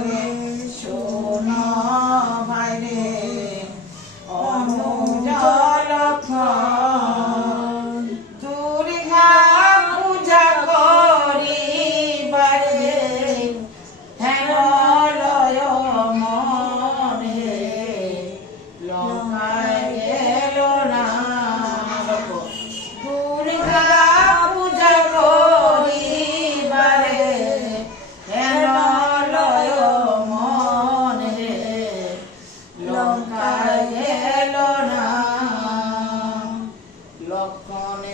사랑해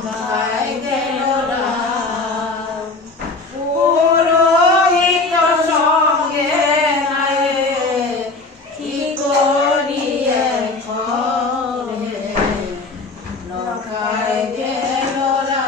ভাই গেল না পুরোহিত কি করি ঘরে নখাই গেল না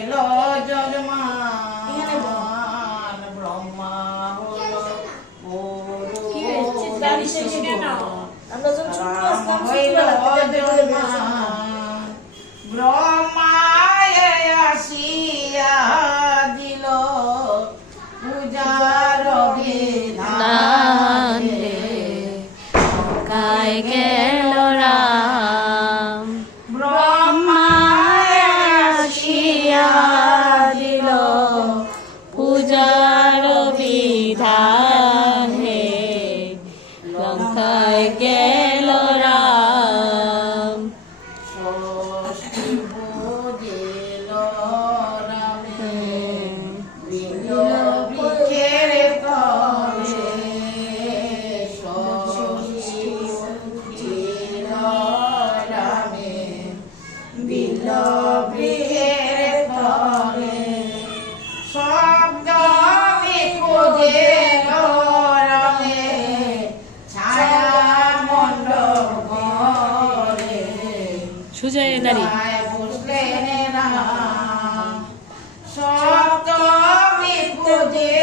হইল জগমান ব্রহ্মা হল আমরা যখন ছোট আসতাম ছোটবেলা সুজয় নারী। সপ্তমী পুজে